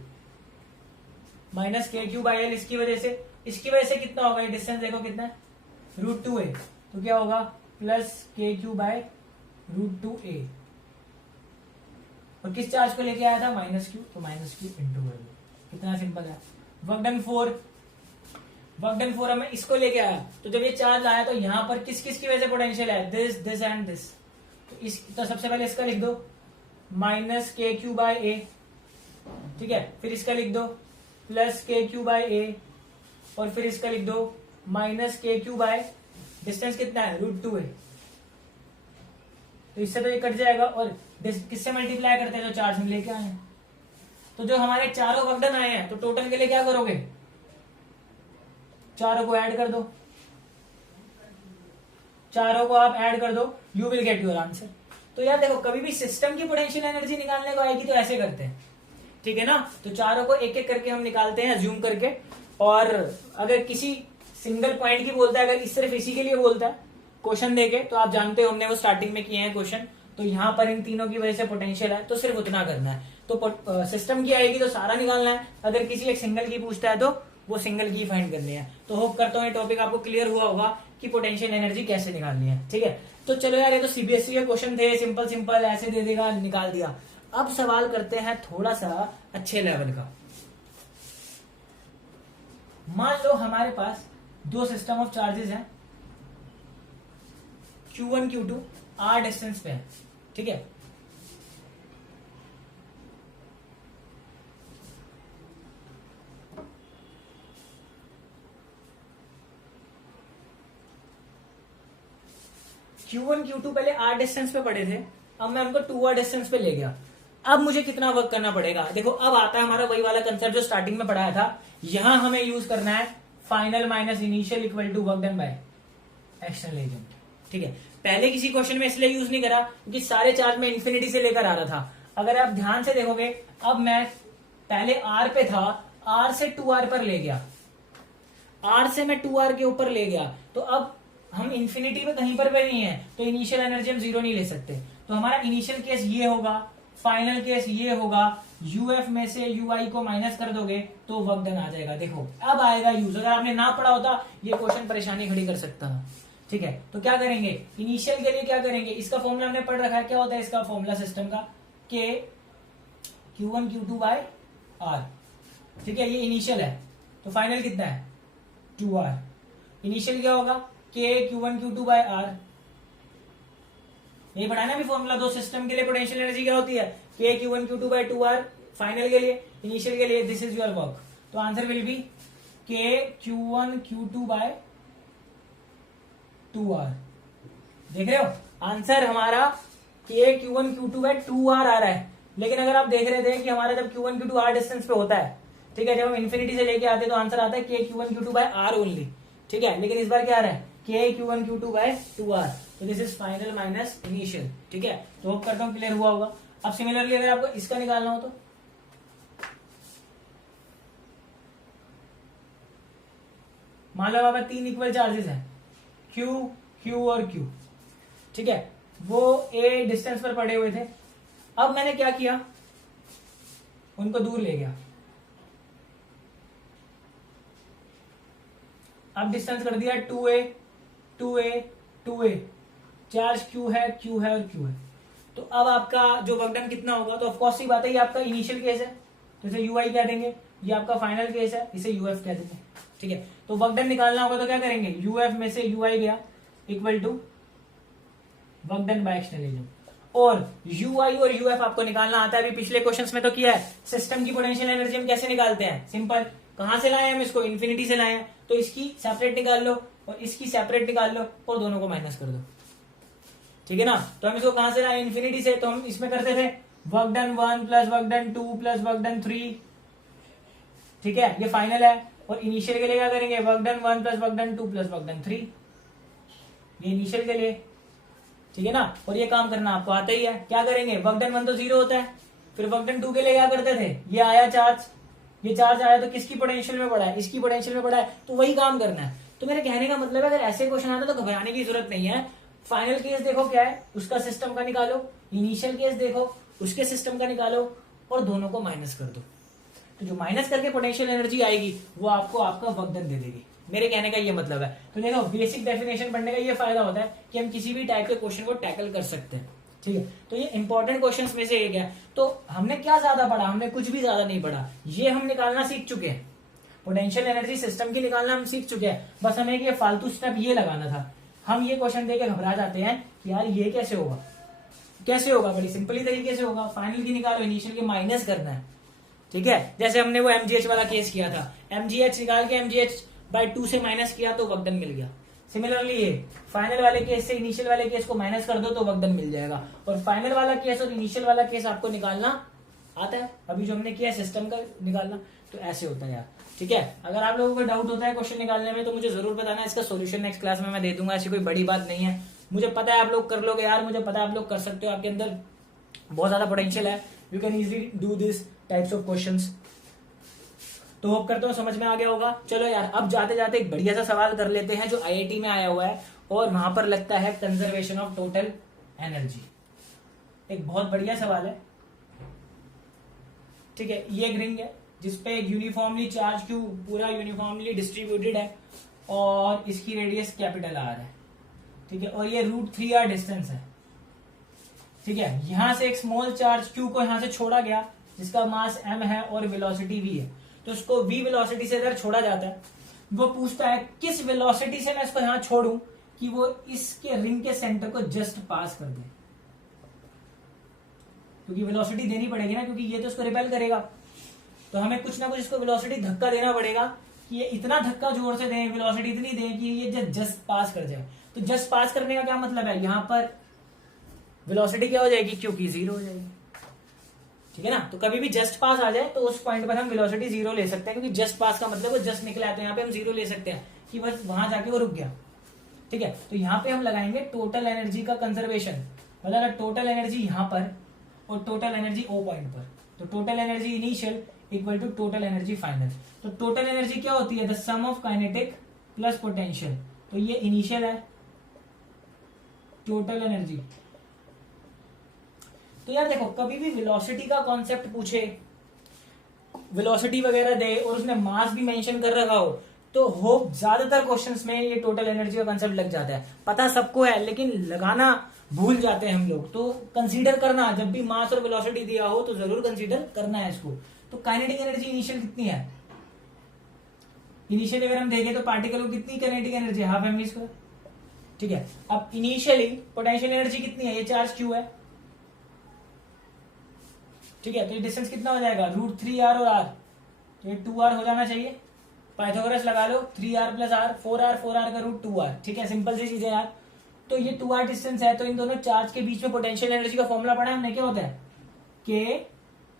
माइनस KQ/L इसकी वजह से कितना होगा, ये डिस्टेंस देखो कितना है, √2 है, तो क्या होगा प्लस KQ/√2A, और किस चार्ज को लेके आया था, -Q, तो -Q इंटू L। कितना सिंपल है। वर्क डन 4, हमें इसको लेके आया, तो जब ये चार्ज आया तो यहां पर किस किस की वजह से पोटेंशियल है, दिस एंड दिस, तो सबसे पहले इसका लिख दो माइनस KQ/A। ठीक है, फिर इसका लिख दो प्लस KQ/A, और फिर इसका लिख दो माइनस KQ/ डिस्टेंस कितना है, √2 है, तो इससे तो ये कट जाएगा, और किससे मल्टीप्लाई करते हैं, जो चार्ज में लेके आए हैं। तो जो हमारे चारों वर्क डन आए हैं, तो टोटल के लिए क्या करोगे, चारों को ऐड कर दो, चारों को आप ऐड कर दो, you will get your answer. तो यार देखो, कभी भी सिस्टम की पोटेंशियल एनर्जी निकालने को आएगी तो ऐसे करते हैं, ठीक है ना। तो चारों को एक एक करके हम निकालते हैं अज्यूम करके, और अगर किसी सिंगल पॉइंट की बोलता है, अगर सिर्फ इसी के लिए बोलता है क्वेश्चन देके, तो आप जानते हो हमने वो स्टार्टिंग में किए हैं क्वेश्चन, तो यहां पर इन तीनों की वजह से पोटेंशियल है, तो सिर्फ उतना करना है। तो सिस्टम की आएगी तो सारा निकालना है, अगर किसी एक सिंगल की पूछता है तो वो सिंगल की फाइंड करनी है। तो होप करता हूँ ये टॉपिक आपको क्लियर हुआ होगा कि पोटेंशियल एनर्जी कैसे निकालनी है। ठीक है, तो चलो यार, ये तो सीबीएसई के क्वेश्चन थे, सिंपल सिंपल ऐसे दे देगा, निकाल दिया। अब सवाल करते हैं थोड़ा सा अच्छे लेवल का। मान लो हमारे पास दो सिस्टम ऑफ चार्जेस हैं, Q1 Q2 R डिस्टेंस पे है। ठीक है, Q1 Q2 पहले R डिस्टेंस पे पड़े थे, अब मैं उनको 2R डिस्टेंस पे ले गया। अब मुझे कितना वर्क करना पड़ेगा, देखो अब आता है हमारा वही वाला कंसेप्ट जो स्टार्टिंग में पढ़ाया था। यहां हमें यूज करना है final minus initial equal to work done by external agent. ठीक है, पहले किसी क्वेश्चन में इसलिए यूज नहीं करा क्योंकि सारे चार्ज में इन्फिनिटी से लेकर आ रहा था। अगर आप ध्यान से देखोगे, अब मैं पहले R पे था, R से 2R पर ले गया, R से मैं 2R के ऊपर ले गया, तो अब हम इन्फिनिटी पे कहीं पर भी नहीं है, तो इनिशियल एनर्जी हम जीरो नहीं ले सकते। तो हमारा इनिशियल केस ये होगा, फाइनल केस ये होगा, यूएफ में से यूआई को माइनस कर दोगे तो वर्क डन आ जाएगा। देखो अब आएगा यूज, अगर आपने ना पढ़ा होता ये क्वेश्चन परेशानी खड़ी कर सकता था। ठीक है, तो क्या करेंगे, इनिशियल के लिए क्या करेंगे, इसका फॉर्मूला हमने पढ़ रखा है, क्या होता है इसका फॉर्मूला सिस्टम का, के Q1 Q2 बाय R। ठीक है, ये इनिशियल है, तो फाइनल कितना है 2R। इनिशियल क्या होगा, के Q1 Q2 बाय R। यही पढ़ा ना अभी फॉर्मूला, दो सिस्टम के लिए पोटेंशियल एनर्जी क्या होती है, के Q1 Q2 by 2R। Final के लिए, इनिशियल के लिए, दिस इज योर वर्क। तो आंसर विल बी के Q1 Q2 बाय 2R। देख रहे हो, आंसर हमारा के Q1 Q2 बाय 2R आ रहा है। लेकिन अगर आप देख रहे थे कि हमारा जब Q1 Q2 R डिस्टेंस पे होता है, ठीक है, जब हम इन्फिनिटी से लेके आते हैं तो आंसर आता है के Q1 Q2 by R only. ठीक है, लेकिन इस बार क्या आ रहा है, के Q1 Q2 बाय 2R। तो this is final minus initial. ठीक है, तो होप करता हूँ क्लियर हुआ होगा। अब सिमिलरली अगर आपको इसका निकालना हो तो मान लो आपका 3 इक्वल चार्जेस है, Q, Q और Q। ठीक है, वो A डिस्टेंस पर पड़े हुए थे। अब मैंने क्या किया, उनको दूर ले गया। अब डिस्टेंस कर दिया 2A 2A 2A। Charge Q है, Q है और Q है। तो अब आपका जो वर्क डन कितना होगा, तो ऑफकोर्स सी बात है, ये आपका इनिशियल केस है तो इसे UI कह देंगे। ये आपका फाइनल केस है, इसे UF कह देंगे। ठीक है, तो वर्क डन निकालना होगा तो क्या करेंगे, UF में से UI गया equal to work done by external. और UI और UF आपको निकालना आता है, अभी पिछले क्वेश्चंस में तो किया है। सिस्टम की पोटेंशियल एनर्जी हम कैसे निकालते हैं, सिंपल, कहां से लाए हम इसको, इन्फिनिटी से लाए हैं। तो इसकी सेपरेट निकाल लो और इसकी सेपरेट निकाल लो और दोनों को माइनस कर दो। ठीक है ना, तो हम इसको कहां से लाए, इन्फिनिटी से। तो हम इसमें करते थे work done 1 plus work done 2 plus work done 3। ठीक है, ये फाइनल है। और इनिशियल के लिए क्या करेंगे, work done 1 plus work done 2 plus work done 3। ये इनिशियल के लिए। ठीक है ना, और ये काम करना आपको आता ही है। क्या करेंगे, वर्क डन 1 तो 0 होता है, फिर वर्क डन 2 के लिए क्या करते थे, ये आया चार्ज, ये चार्ज आया तो किसकी पोटेंशियल में पड़ा है, इसकी पोटेंशियल में पड़ा है, तो वही काम करना है। तो मेरे कहने का मतलब है, अगर ऐसे क्वेश्चन आता है तो घबराने की जरूरत नहीं है। फाइनल केस देखो क्या है, उसका सिस्टम का निकालो, इनिशियल केस देखो उसके सिस्टम का निकालो और दोनों को माइनस कर दो। तो जो माइनस करके पोटेंशियल एनर्जी आएगी वो आपको आपका वर्क डन दे देगी। मेरे कहने का ये मतलब है। तो देखो, बेसिक डेफिनेशन पढ़ने का ये फायदा होता है कि हम किसी भी टाइप के क्वेश्चन को टैकल कर सकते हैं। ठीक है, तो ये इंपॉर्टेंट क्वेश्चंस में से एक है। तो हमने क्या ज्यादा पढ़ा, हमने कुछ भी ज्यादा नहीं पढ़ा, ये हम निकालना सीख चुके हैं। पोटेंशियल एनर्जी सिस्टम की निकालना हम सीख चुके हैं, बस हमें ये फालतू स्टेप ये लगाना था। हम ये क्वेश्चन देके घबरा जाते हैं कि यार ये कैसे होगा, कैसे होगा, बड़ी सिंपली तरीके से होगा। फाइनल की निकालो, इनिशियल के माइनस करना है। ठीक है, जैसे हमने वो MGH वाला केस किया था, MGH निकाल के MGH बाय 2 से माइनस किया तो वर्क डन मिल गया। सिमिलरली ये फाइनल वाले केस से इनिशियल वाले केस को माइनस कर दो तो वर्क डन मिल जाएगा। और फाइनल वाला केस और इनिशियल वाला केस आपको निकालना आता है, अभी जो हमने किया सिस्टम का निकालना। तो ऐसे होता है यार। ठीक है, अगर आप लोगों को डाउट होता है क्वेश्चन निकालने में तो मुझे जरूर बताना, इसका सोल्यूशन नेक्स्ट क्लास में मैं दे दूंगा। ऐसी कोई बड़ी बात नहीं है, मुझे पता है आप लोग कर लोगे यार, मुझे पता है आप लोग कर सकते हो, आपके अंदर बहुत ज्यादा पोटेंशियल है, you can easily do this types of questions. तो होप करता हूँ समझ में आ गया होगा। चलो यार, अब जाते जाते एक बढ़िया सा सवाल कर लेते हैं जो IIT में आया हुआ है और वहां पर लगता है कंजर्वेशन ऑफ टोटल एनर्जी। एक बहुत बढ़िया सवाल है। ठीक है, ये एक रिंग है जिसपे यूनिफॉर्मली चार्ज क्यू पूरा यूनिफॉर्मली डिस्ट्रीब्यूटेड है और इसकी रेडियस कैपिटल R है। ठीक है, और ये √3r डिस्टेंस है। ठीक है, यहां से एक स्मॉल चार्ज क्यू को यहां से छोड़ा गया जिसका मास m है और वेलोसिटी v है। तो उसको v वेलोसिटी से अगर छोड़ा जाता है, वो पूछता है किस वेलोसिटी से मैं इसको यहां छोड़ूं कि वो इसके रिंग के सेंटर को जस्ट पास कर दे। क्योंकि वेलोसिटी देनी पड़ेगी ना, क्योंकि ये तो इसको रिपेल करेगा, तो हमें कुछ ना कुछ इसको वेलोसिटी धक्का देना पड़ेगा कि ये इतना धक्का जोर से दें, वेलोसिटी इतनी दें कि ये जस्ट पास कर जाए। तो जस्ट पास करने का क्या मतलब है, यहां पर वेलोसिटी क्या हो जाएगी, क्योंकि 0 हो जाएगी। ठीक है ना, तो कभी भी जस्ट पास आ जाए तो उस पॉइंट पर हम वेलोसिटी 0 ले सकते हैं, क्योंकि जस्ट पास का मतलब वो जस्ट निकला है, तो यहाँ पे हम 0 ले सकते हैं कि बस वहां जाके वो रुक गया। ठीक है, तो यहाँ पे हम लगाएंगे टोटल एनर्जी का कंजर्वेशन, मतलब टोटल एनर्जी यहाँ पर और टोटल एनर्जी O पॉइंट पर। तो total energy initial equal to total energy final. तो टोटल एनर्जी क्या होती है, the sum of kinetic plus potential. तो ये इनिशियल है टोटल एनर्जी। तो यार देखो, कभी भी वेलोसिटी का कॉन्सेप्ट पूछे, वेलोसिटी वगैरह दे और उसने मास भी मेंशन कर रखा हो, तो होप ज्यादातर क्वेश्चंस में ये टोटल एनर्जी का कंसेप्ट लग जाता है। पता सबको है लेकिन लगाना भूल जाते हैं हम लोग। तो कंसीडर करना, जब भी मास और वेलोसिटी दिया हो तो जरूर कंसीडर करना है इसको। तो काइनेटिक एनर्जी इनिशियल कितनी है, इनिशियल अगर हम देखें तो पार्टिकल को कितनी काइनेटिक एनर्जी, हाफ mv²। ठीक है, अब इनिशियली पोटेंशियल एनर्जी कितनी है, ये चार्ज क्यू है। ठीक है, तो ये डिस्टेंस कितना हो जाएगा, √3r और r, तो ये 2r हो जाना चाहिए। पाइथागोरस लगा लो, 3r प्लस r, 4r का √2r। ठीक है, सिंपल सी चीज है यार। तो ये 2r डिस्टेंस है, तो इन दोनों चार्ज के बीच में पोटेंशियल एनर्जी का फॉर्मूला पढ़ा है हमने, क्या होता है, k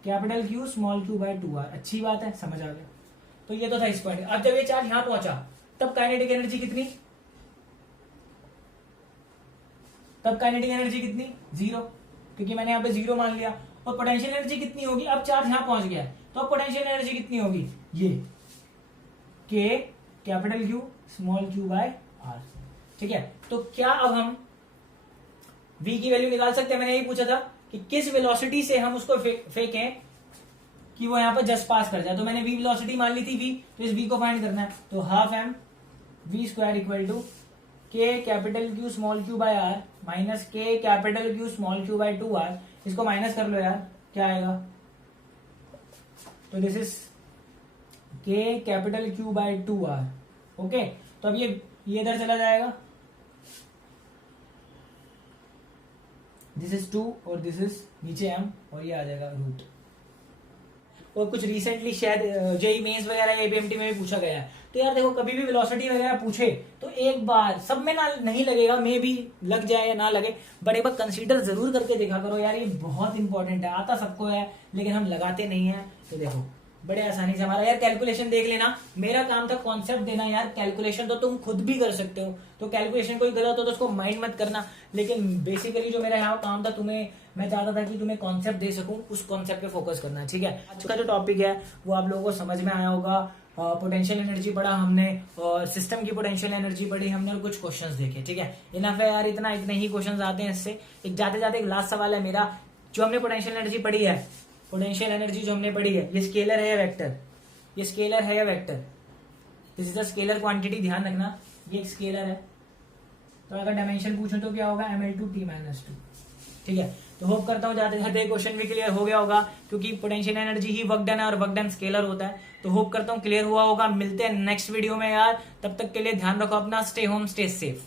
capital Q small q by 2r। अच्छी बात है, समझ आ गया। तो ये तो था इस पॉइंट। अब जब ये चार्ज यहां पहुंचा तब काइनेटिक एनर्जी कितनी, तब काइनेटिक एनर्जी कितनी, 0, क्योंकि मैंने यहाँ पे 0 मान लिया। और पोटेंशियल एनर्जी कितनी होगी, अब चार्ज यहाँ पहुंच गया है, तो अब पोटेंशियल एनर्जी कितनी होगी, ये K capital Q small Q by R. ठीक है, तो क्या अब हम v की वैल्यू निकाल सकते हैं? मैंने यही पूछा था कि किस वेलोसिटी से हम उसको फेंकें कि वो यहाँ पर जस्ट पास कर जाए। तो मैंने v वेलोसिटी मान ली थी v, तो इस v को फाइंड करना है। तो half m v square equal to K capital Q small Q by R minus K capital Q small Q by 2r। इसको माइनस कर लो यार, क्या आएगा, तो this is K capital Q by 2r। Okay, तो अब ये इधर चला जाएगा, दिस इज 2 और दिस इज नीचे m और ये आ जाएगा रूट। और कुछ रिसेंटली शायद जेई मेंस वगैरह या एपीएमटी में भी पूछा गया है। तो यार देखो, कभी भी वेलोसिटी वगैरह पूछे तो एक बार, सब में ना नहीं लगेगा, मे भी लग जाए या ना लगे, बट एक बार कंसीडर जरूर करके देखा करो यार, ये बहुत इंपॉर्टेंट है। आता सबको है लेकिन हम लगाते नहीं है। तो देखो बड़े आसानी से हमारा यार कैलकुलेशन देख लेना, मेरा काम था कॉन्सेप्ट देना यार, कैलकुलेशन तो तुम खुद भी कर सकते हो। तो कैलकुलेशन कोई गलत हो तो उसको माइंड मत करना, लेकिन बेसिकली जो मेरा यहाँ काम था, तुम्हें मैं चाहता था कि तुम्हें कॉन्सेप्ट दे सकूं, उस कॉन्सेप्ट पे फोकस करना है। ठीक है, आज का जो टॉपिक है वो आप लोगों को समझ में आया होगा। पोटेंशियल एनर्जी पढ़ा हमने और सिस्टम की पोटेंशियल एनर्जी पढ़ी हमने और कुछ क्वेश्चंस देखे। ठीक है, इनफ है यार, इतने ही क्वेश्चंस आते हैं इससे। एक जाते जाते एक लास्ट सवाल है मेरा, जो हमने पोटेंशियल एनर्जी पढ़ी है, पोटेंशियल एनर्जी जो हमने पढ़ी है, ये स्केलर है या वेक्टर, ये स्केलर है या vector, this is the scalar quantity, ध्यान रखना ये एक स्केलर है। तो अगर डायमेंशन पूछो तो क्या होगा, ml2t-2। ठीक है, तो होप करता हूँ जाते जाते क्वेश्चन भी क्लियर हो गया होगा, क्योंकि पोटेंशियल एनर्जी ही वर्क डन है और वर्क डन स्केलर होता है। तो होप करता हूँ क्लियर हुआ होगा। मिलते हैं नेक्स्ट वीडियो में यार, तब तक के लिए ध्यान रखो अपना, स्टे होम स्टे सेफ।